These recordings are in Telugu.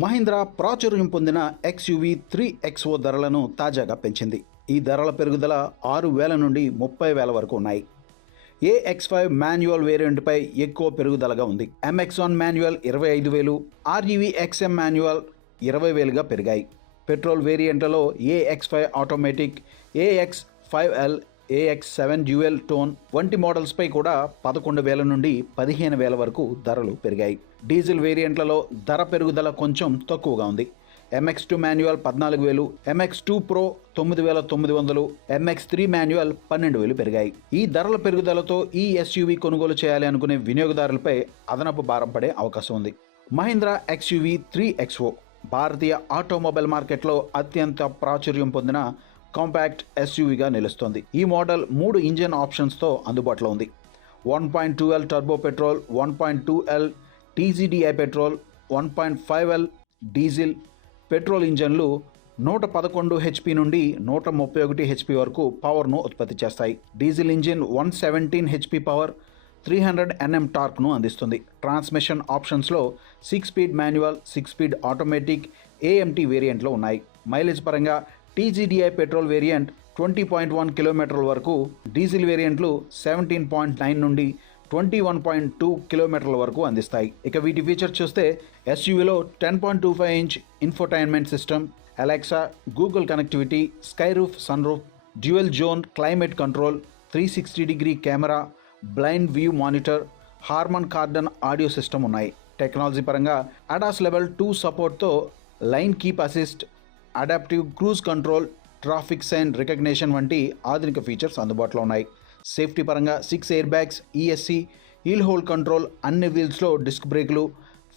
మహీంద్రా ప్రాచుర్యం పొందిన XUV 3XO ధరలను తాజాగా పెంచింది. ఈ ధరల పెరుగుదల 6,000 నుండి 30,000 వరకు ఉన్నాయి. AX5 మాన్యువల్ వేరియంట్పై ఎక్కువ పెరుగుదలగా ఉంది. MX1 manual 25,000, REV XM manual 20,000గా పెరిగాయి. పెట్రోల్ వేరియంట్లలో AX5 automatic, AX5L, AX7 dual tone వంటి మోడల్స్పై కూడా 11,000 నుండి 15,000 వరకు ధరలు పెరిగాయి. డీజిల్ వేరియంట్లలో ధర పెరుగుదల కొంచెం తక్కువగా ఉంది. MX2 manual 14,000, MX2 Pro 9,900, MX3 manual 12,000 పెరిగాయి. ఈ ధరల పెరుగుదలతో ఈ SUV కొనుగోలు చేయాలి అనుకునే వినియోగదారులపై అదనపు భారం పడే అవకాశం ఉంది. మహీంద్రా XUV 3XO భారతీయ ఆటోమొబైల్ మార్కెట్లో అత్యంత ప్రాచుర్యం పొందిన కాంపాక్ట్ SUVగా నిలుస్తోంది. ఈ మోడల్ 3 ఇంజిన్ ఆప్షన్స్తో అందుబాటులో ఉంది. 1.2L turbo petrol, 1.2L TGDI petrol, 1.5L diesel petrol ఇంజన్లు 111 HP నుండి 131 HP వరకు పవర్ను ఉత్పత్తి చేస్తాయి. Diesel engine 117 HP power, 300 Nm టార్క్ను అందిస్తుంది. ట్రాన్స్మిషన్ ఆప్షన్స్లో 6 speed manual, 6 speed automatic, AMT వేరియంట్లో ఉన్నాయి. మైలేజ్ పరంగా TGDI పెట్రోల్ వేరియంట్ 20.1 కిలోమీటర్ల వరకు, డీజిల్ వేరియంట్లు 17.9 నుండి 21.2 కిలోమీటర్ల వరకు అందిస్తాయి. ఇక వీటి ఫీచర్ చూస్తే SUVలో 10.25 inch infotainment system, Alexa, Google connectivity, sky roof, sun roof, dual zone climate control, 360 camera, blind view monitor, Harman Kardon audio system ఉన్నాయి. టెక్నాలజీ పరంగా ADAS లెవెల్ 2 సపోర్ట్తో lane keep assist, adaptive cruise control, traffic sign recognition వంటి ఆధునిక ఫీచర్స్ అందుబాటులో ఉన్నాయి. సేఫ్టీ పరంగా 6 air bags, ESC, hill hold control, అన్ని వీల్స్లో డిస్క్ బ్రేకులు,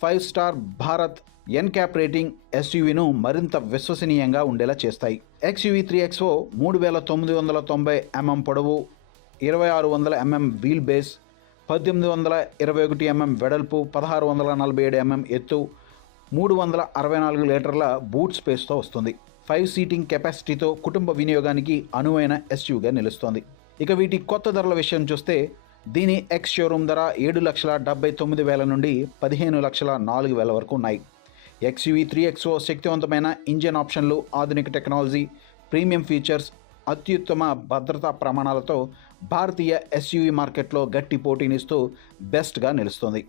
5 స్టార్ భారత్ NCAP రేటింగ్ SUVను మరింత విశ్వసనీయంగా ఉండేలా చేస్తాయి. XUV 3XO 3,990 mm పొడవు, 2,600 mm వీల్ బేస్, 1,821 mm వెడల్పు, 1,647 mm ఎత్తు, 364 లీటర్ల బూట్ స్పేస్తో వస్తుంది. 5 సీటింగ్ కెపాసిటీతో కుటుంబ వినియోగానికి అనువైన SUVగా నిలుస్తోంది. ఇక వీటి కొత్త ధరల విషయం చూస్తే దీని ఎక్స్ షోరూమ్ ధర 7,79,000 నుండి 15,04,000 వరకు ఉన్నాయి. XUV 3XO శక్తివంతమైన ఇంజిన్ ఆప్షన్లు, ఆధునిక టెక్నాలజీ, ప్రీమియం ఫీచర్స్, అత్యుత్తమ భద్రతా ప్రమాణాలతో భారతీయ SUV మార్కెట్లో గట్టి పోటీనిస్తూ బెస్ట్గా నిలుస్తోంది.